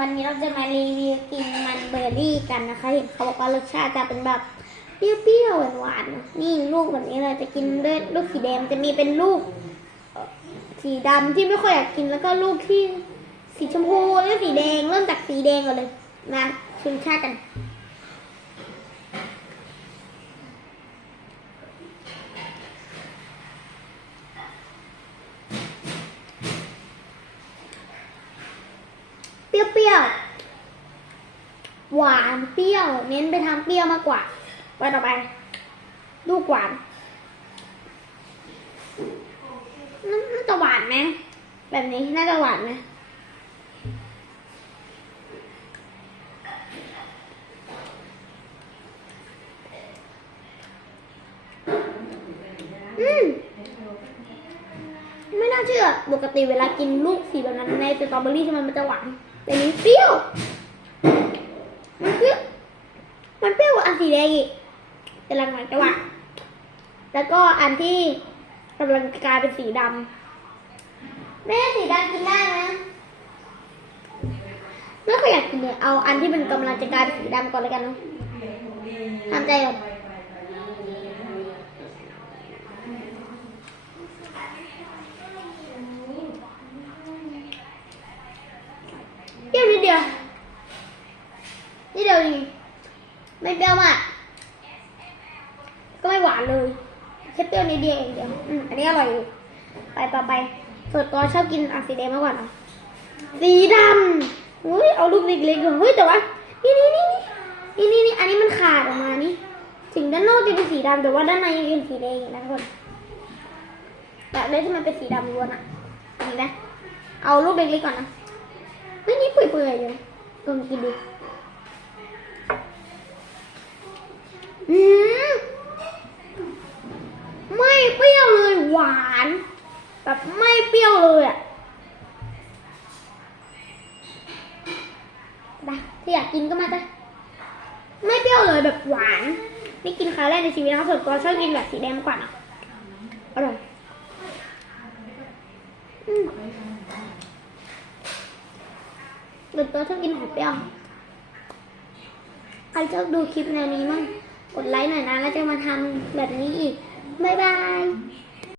วันนี้เราจะมารีวิวกินมันเบอร์รี่กันนะคะ เห็นเขาบอกว่ารสชาติจะเป็นแบบเปรี้ยวๆหวานๆนี่ลูกแบบนี้เราจะกินด้วยลูกสีแดงจะมีเป็นลูกสีดำที่ไม่ค่อยอยากกินแล้วก็ลูกที่สีชมพูแล้วสีแดงเริ่มจากสีแดงก่อนเลยมาชิมชาติกัน เปรี้ยวๆ หวานเปรี้ยว เน้นไปทางเปรี้ยวมากกว่าไปต่อไป ลูกหวานน่าน่าจะหวานไหมแบบนี้น่าจะหวานไหมอืมไม่น่าเชื่อ ปกติเวลากินลูกสีแบบนั้นในสตรอเบอรี่ใช่ไหมมันจะหวาน แต่นี้เปรี้ยว มันเปรี้ยว มันเปรี้ยวกว่าอันสีแดงอีกแต่ลังๆจะหวานแล้วก็อันที่กำลังกลายเป็นสีดำแม่สีดำกินได้นะไม่ค่อยอยากกินเลยเอาอันที่มันกำลังจะกลายเป็นสีดำก่อนเลยกันเนาะทำใจก่อน เปรี้ยวนิดเดียวนิดเดียวเองไม่เปรี้ยวมากก็ไม่หวานเลยแค่เปรี้ยวนิดเดียวเองเดียวอืมอันนี้อร่อยอยู่ไปต่อไปส่วนตัวชอบกินอะสีแดงมากกว่านะสีดำอุ้ยเอาลูกเล็กๆเลยเฮ้ยแต่ว่านี่นี่นี่นี่นี่นี่อันนี้มันขาดออกมานี่ถึงด้านนอกจะเป็นสีดำแต่ว่าด้านในยังเป็นสีแดงอยู่นะทุกคนแบบนี้ที่มันเป็นสีดำล้วนอะเห็นไหมเอาลูกเล็กๆก่อนนะ อยยู่ลองกินดูอืมไม่เปรี้ยวเลยหวานแบบไม่เปรี้ยวเลยอะไปถ้าอยากกินก็มาจ้ะไม่เปรี้ยวเลยแบบหวาน นี่กินครั้งแรกในชีวิตนะส่วนตัวชอบกินแบบสีแดงมากกว่านะอร่อยอืม หรือตัวชอบกินหอยเปรี้ยวใครชอบดูคลิปแนวนี้มั่งกดไลค์หน่อยนะ แล้วจะมาทำแบบนี้อีก บ๊ายบาย